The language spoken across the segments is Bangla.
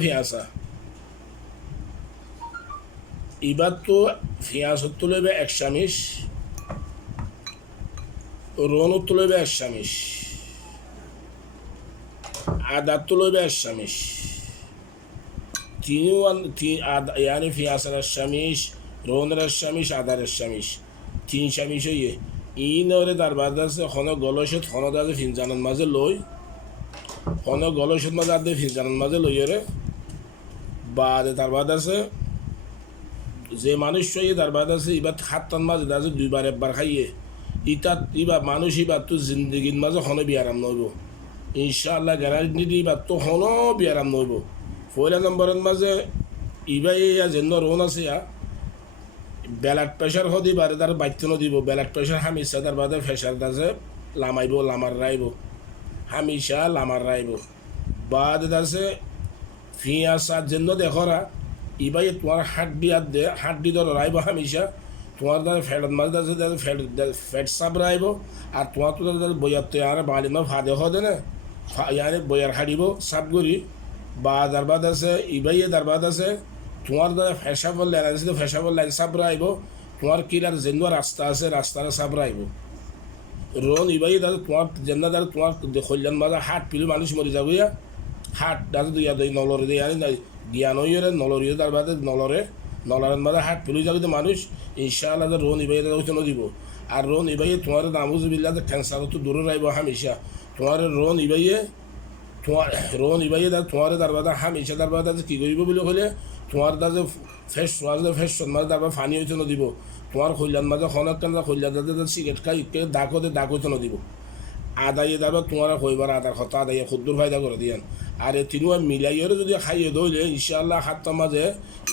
ফিয়াসা এবার তো ফিয়াসত তুলবে এক চামিচ, রোনত তুলবে এক চামিচ, আদা তুলবে এক চামিচ, يعني ফিয়াসের এক চামিচ, রোনের এক চামিচ, আদার এক চামিচ, 3 চামিচ হইয়ে ইনরে তার বাদ আছে হন গলসত হন দাদে ফিনজানের মাঝে লই, হন গলসত মাঝে আদে ফিনজানের মাঝে লইরে বাদে তার বাদ আছে যে মানুষ হইয়ে তার বাদ আছে এবার হাতটান মাঝে দাজে 2বার 1বার খাইয়ে ইতাত ইবা মানুষ ইবার তো জিন্দগির মাঝে হন বিয়ারাম নইব ইনশাআল্লাহ গ্যারান্টি দি ইবার তো হন বিয়ারাম নইব। পয়লা নম্বরের মাঝে ইবা ইয়া যেন রোন আছে ব্লাড প্রেশার হদি বারে তার বাইত্য দিব ব্লাড প্রেশার হামিশা তার বাদে প্রেশার দাজে লামাইব লামার রাইব হামিশা লামার রাইব বাদ দাসে ফিয়াসার জন্য দেখরা ইবাই তোমার হাড্ডি আর দে হাড্ডি ধর রাইব হামিশা তোমার দ্বারা ফ্যাট মাছ দাসে ফ্যাট সাব রাইব আর তোমার তো বইয়ার তো আর বাড়ি না ফাদে হদে না ইয়ারে বইয়ার হাডিব সাব করি বা দারবাদ আছে ইবাইয়ে দারবাদ আছে তোমার দ্বারা ফেসাবল লাইন আছে ফেসাবল লাইন সাব রাইব তোমার কিলার যেন রাস্তা আছে রাস্তার সাব রাইব রোন ইবাই দাদা তোমার যেন দাদা তোমার কল্যাণ মাজা হাট পিলে মানুষ মরি যাবইয়া হাট দাদা দুইয়া দুই নলরে দিয়ে আনি জ্ঞান হইরে নলরিও তার বাদে নলরের মাঝে হাট পিলে যাবে মানুষ ইনশাআল্লাহ রোন ইবাই দাদা ওইখানে দিব আর রোন ইবাই তোমার নামুজবিল্লা ক্যান্সার তো দূরে রাইব হামেশা তোমার রোন ইবাইয়ে তোমার রোন ইবাইয়ে দাদা তোমার তার বাদে হামেশা তার বাদে কী করিব বলে হলে তোমার দাদা ফ্রেশ ওয়াজে ফ্রেশ মাঝে তারপর ফানি হইতে দিব তোমার কল্যাণ মাঝে খনক কেন কল্যাণ দাদা সিগারেট খাই দাগ হতে দাগ হইতে দিব আদায়ে যাবে তোমার কইবার আদার কথা আদায়ে ক্ষুদ্র ফায়দা করে দিয়ান আর এই তিনু মিলাইয়েরও যদি খাইয়ে দইলে ইনশাআল্লাহ হাতটার মাঝে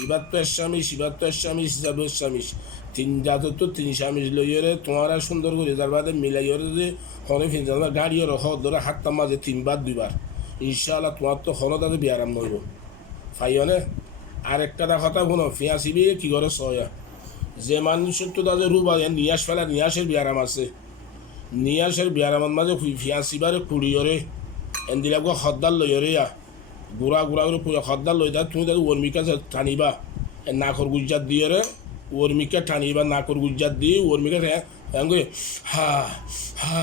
এবার তো এসামিস এবার তো এসামিস হিসাবে এসামিস 3 জাতের তো 3 চামিচ লইয়েরে তোমার সুন্দর করে যার বাদে মিলাইয়ের যদি হনে ফিনজান গাড়িয়ে রহ ধরে হাতটার মাঝে 3বার 2বার ইনশাআল্লাহ তোমার তো হন তাদের বিয়ারাম নইব ফাইনে। আরেকটা কথা শুনো ফিয়াসিবি কি করে সয়া যে মানুষের তো তাদের রূপ নিয়াস ফেলা নিয়াসের বিয়ারাম আছে নিয়াসের বিয়ারামের মাঝে ফিয়াসিবারে কুড়িয়রে এন্দিলাগো হদ্দার লইরে গুড়া গুড়া করে হদ্দার লই দা তুমি তাদের ওর্মিকা টানিবা নাকর গুজ্জাত দিয়ে ওর্মিকা টানিবা নাকর গুজ্জাত দিয়ে ওর্মিকা এঙ্গুরি হা হা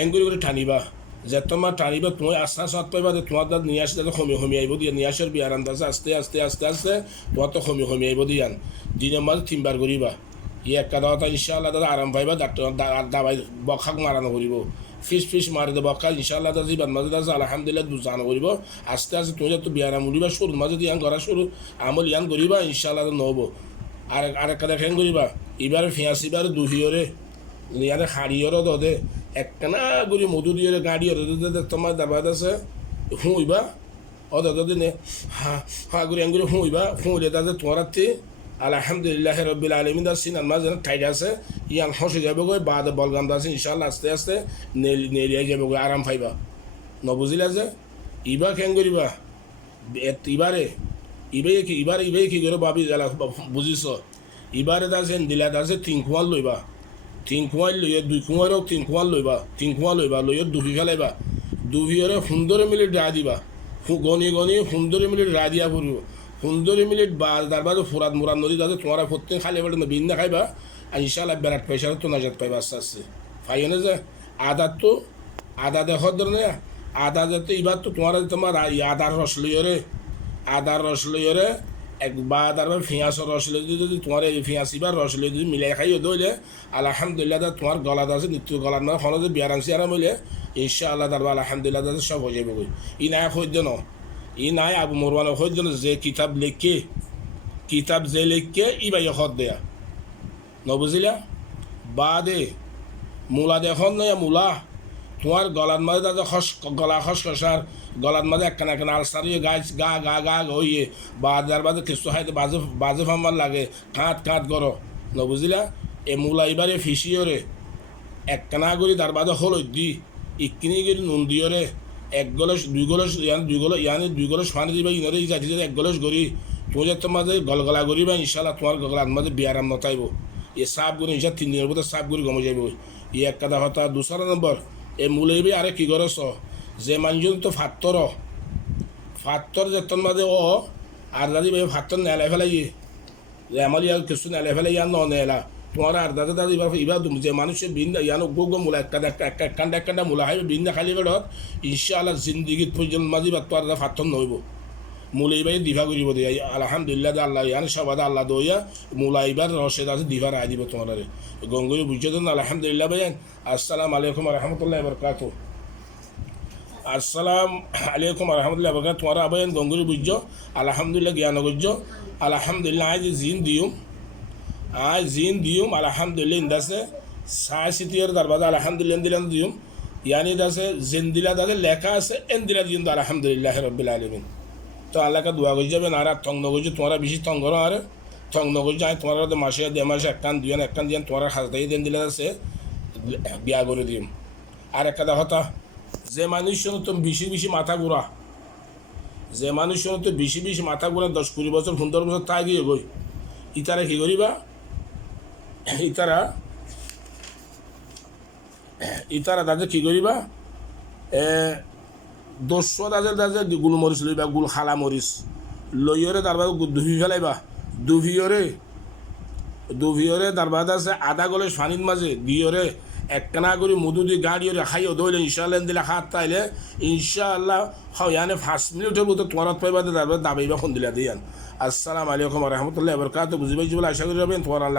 এঙ্গুরি করে টানিবা যে তোমার টানিবা তুমি আস্তে আস্তে পাইবা যে তোমার দাঁত নিয়ে আসে তাদের হমি আইব দিয়ে নিয়ে আসার বিয়ারাম দাসে আস্তে আস্তে আস্তে আস্তে তোমার তো হমি আইব দিয়ান দিনের মাঝে 3বার করিবা একটা দাওয়াটা ইনশাআল্লাহ দাদা আরাম পাইবা ডাক্তার দাবাই বখাক মারানো করিব ফিস মারি দেবো বখা ইনশাআল্লাহ দাদা জীবান মাঝে দাদা আলহামদুলিল্লাহ দুজানো করিব আস্তে আস্তে তুমি তো বিয়ারাম উড়িবা সরুর মাঝে ইয়ান করা সরু আমল ইয়ান করিবা ইনশাআল্লাহ নহব আরেকটা দেখেন করিবা এবারে ফিয়াসিবার দুহিয়রে ইয়ারে হাড়িয়রও দে একখানা করে মধু দিয়ে গাড়িও তোমার দাবাদ আছে হুঁইবা অদি নে হা করে এঙ্গুরি হুঁইবা হুঁইলে তাদের তোমার আলহামদুলিল্লাহ রব্বিল আলমিন দার সিনার মাঝে টাইট আছে ইয়ান হসে যাবে গো বাদ বলগাম আছে ইনশাআল্লাহ আস্তে আস্তে নেলিয়ে যাবে গো আরাম পাইবা নবুঝিলা যে ইবা কেন করিবা ইবারে কি করে ভাবি বুঝিছ ইবারে দাসে দিলা দাসে 3 কুয়াল লইবা 3 কুয়াল লইয়ে 2 কুয়ারও 3 কুয়াল লইবা 3 কুয়াল লইবা লইয়ে দুহি ফেলাইবা দুহিয়রে 15 মিনিট রা দিবা গনি 15 মিনিট রা দিয়া পড়ব 15 মিনিট তার বাদে ফুরাত মুরাদ নদী দাদা তোমার প্রত্যেক খালি বেড়ে বিন না খাইবা আর ইনশাআল্লাহ ব্লাড প্রেশার তো নাজাত পাইবা আস্তে আস্তে ফাইনে যে আদা দেখর ধরে আদা যাতে এবার তো তোমার আদার রস লইরে একবার তারপর ফিয়াসর রস লই যদি তোমার এই ফিয়াসিবার রস লই যদি মিলাই খাইও দইলে আলহামদুলিল্লাহ তোমার গলাত আছে নিত্য গলার মানে হলে বিয়ারাম সিয়ারাম হইলে ইনশাআল্লাহ তারপর আলহামদুলিল্লাহ সব হয়ে যাবে ই নাই সহ্য ন ই নাই আবু মরওয়ানের সহ্য যে কিতাব যে লিখকে ই বাই হদ দেয়া নবুঝিলা বাদে মূলা দেখুন নয় মূলা তোমার গলার মাঝে দাদা গলা খসখসার গলার মাঝে একখানা আলসার হয়ে গা হইয়ে বা যার বাদে কিছু খাইতে বাজে ফাম্বার লাগে কাঁত করো নবুঝিলা এ মূলা এবারে ফিসিওরে একখানা করি তার বাদে হলুদ দি ইকিনি করি নুন দিওরে 1 গলস 2 গলস ইয়ানি 2 গলস পানি দিবা ইনরে যাচ্ছি 1 গলস করি তুমি যে তোমার গলগলা করিবা ইনশাআল্লাহ তোমার গলার মাঝে বিয়ারাম নতাইব এ সাপ গুলি ইনশা 3 দিনের মধ্যে সাপ গুলি কমে যাইব ই এক কথা হতা 2 নম্বর এ মূলেবি আরে কি করছ যে মানুষজন তো ফাত্তর যতন মাঝে ও আর দাদি ভাই ফাত্তর নেলাই ফেলাই যে আমার ইয়ার কিছু নেলাই ফেলাই ইয়ার ন নেলা তোমার আর দাদা দাদি এবার যে মানুষের বিন্দা ইয়ানো গো মূলা একটা মূলা হাইবে বিন্দা খালি বেড়ত ইনশাআল্লাহ জিন্দিগিত পর্যন্ত মাঝি বা তোর ফাত্তর নইব মূল এইবার দিভা করিব দিয়ে আলহামদুলিল্লাহ আল্লাহ ইয়ান সবাদ আল্লাহ দইয়া মূলা এইবার রসে আছে দিভা রায় দিব তোমার গঙ্গুরি বুঝছো তো আলহামদুলিল্লাহ ভাইয়ান আসসালামু আলাইকুম রহমতুল্লাহ বরকাত আসসালাম আলাইকুম রহমতুল্লাহ বরকাত তোমার আবাইন গঙ্গুরি বুঝছো আলহামদুলিল্লাহ জ্ঞান করছো আলহামদুলিল্লাহ আজ জিন দিউম আলহামদুলিল্লাহ ইন্দাসে সাই সিটিয়র দরবাজা আলহামদুলিল্লাহ দিলাম দিউম ইয়ানি দাসে জিন্দিলা দাসে লেখা আছে এন দিলা দিউম আলহামদুলিল্লাহ রব্বিল আলামিন তো আল্লাহকে দোয়া করে যাবেন আর থং নগরছো তোমরা বেশি থং করো আর থং নগরছো আমি তোমার মাসে দে মাসে একখান দিয়ান তোমার হাজদাই দেন দিলে আছে বিয়া করে দিম আর একটা কথা যে মানুষ তো বেশি মাথা ঘুরা যে মানুষ তো বেশি মাথা ঘুরা 10-20 বছর 15 বছর তাই গিয়ে গই ইতারা কি করিবা ইতারা তাদের কি করিবা 200 দাজের গুল মরিচ লইবা গুল খালা মরিচ লইয়রে তারপর ধুই ফেলাইবা দুভিয়রে তারপর আছে আধা গলে পানির মাঝে দিয়রে একখানা করে মধু দিয়ে গাড়িয়ে খাইও দইলে ইনশাআল্লাহ দিলে হাত তাইলে ইনশাআল্লাহ ইয়ানে 5 মিনিটের মতো তোমার পাইবা তারপর দাবাইবা ফোন দিলা দিয়ান আসসালামু আলাইকুম রহমতুল্লাহ বরকাত বুঝি পাইছি বলে আশা করি যাবেন তোমার আল্লাহ